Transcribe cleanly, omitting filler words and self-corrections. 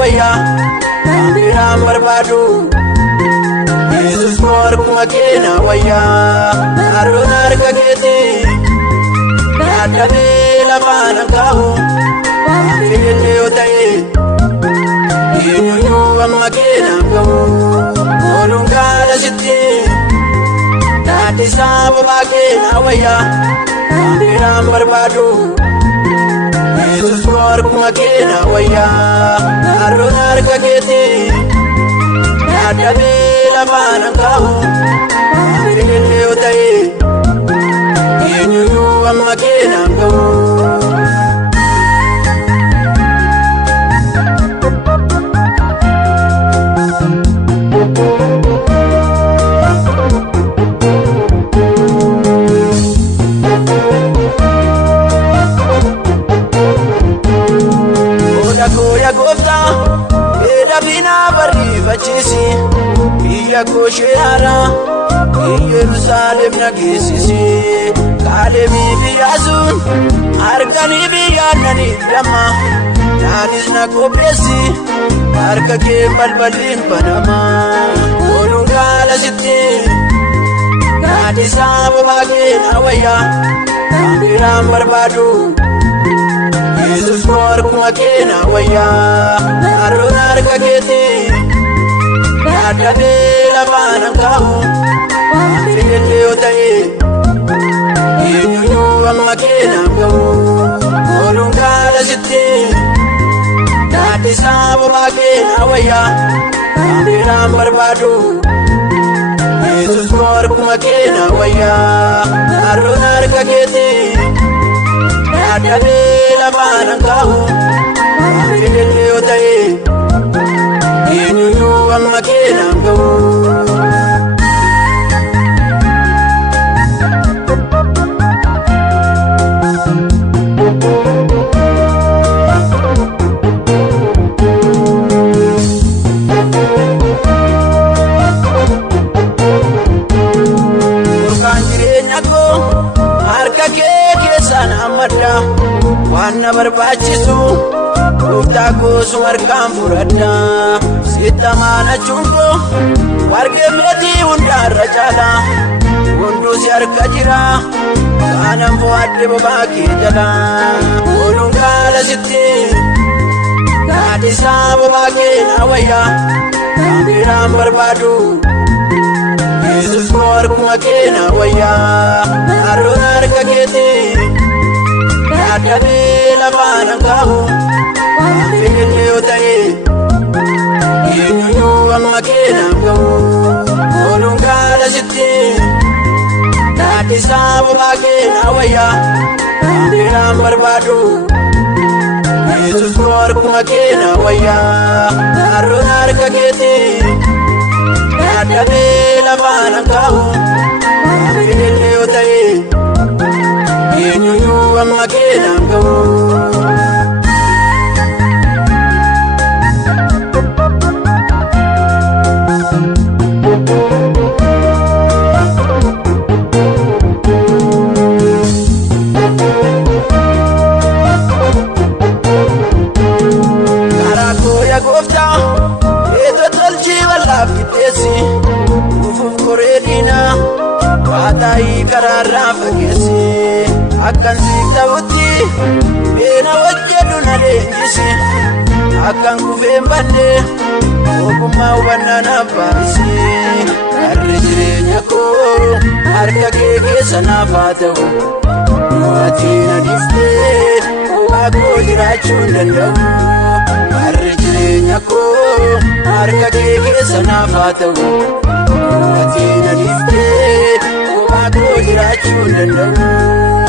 wayya Biran barbadu Jesus korkuma kena wayya Arun harka keti Yadame lafanan kahu Filille otaye Inyunyu amma kena kahu Olung kala sitti Nati sabu bakena wayya Biran barbadu Jesus korkuma kena wayya Arun harka keti Yadame lafanan kahu Filille otaye Inyunyu amma kena kahu Biyya koo sheera Yerusaalem nageessisi Kaalemii biyyaasuun harkanii biyyaannanii damma Naanis na qopheessi harka kee balballiin banama Ooluun gaala sitti Naatisaa bobaa kee na wayya Biraan barbaadu Yesus korkuma kee na wayya Arroon harka keetii Yadame lafanan kahu Filille otaye Inyunyu amma kena kahu Olung kala sitti Nati sabu bakena wayya Biran barbadu Jesus korkuma kena wayya Arun harka keti Yadame lafanan kahu Filille otaye Inyunyu amma kena kahu Murkaan jireenya koo harka kee keessaan hammadha waan na barbaachisu Gooftaa koo sumarkaan fudhadha Sitta maanachuun koo warqee meetii hundaarra caala Hunduu si harka jira Kaanan fo'adhe bobaa kee jala Ooluun gaala sitti Naatisaa bobaa kee na wayya Biraan barbaadu Jesus korkuma kee na wayya Arroon harka keetii Yadame lafanan kahu Filille otaye Inyunyu amma kena kahu Olung kala sitti Naatisaa bobaa kee na wayya Biraan barbaadu Jesus korkuma kee na wayya Arroon harka keetii Yadame lafanan kahu Filille otaye Inyunyu amma kena kahu Ufuuf koreedina Waatai karaarraa fageessi Akkan siif ta'utti Beena wajjedhu na leenjisi Akkan kufeen banne Ogummaa hubannaa naaf baay'isi Harri jireenya koo harka kee keessa naaf haa ta'u Ati na dhiftee kophaa koo jiraachuu hin danda'u Harri jireenya koo harka kee keessa naaf haa ta'u Ati na dhiftee kophaa koo jiraachuu hin danda'u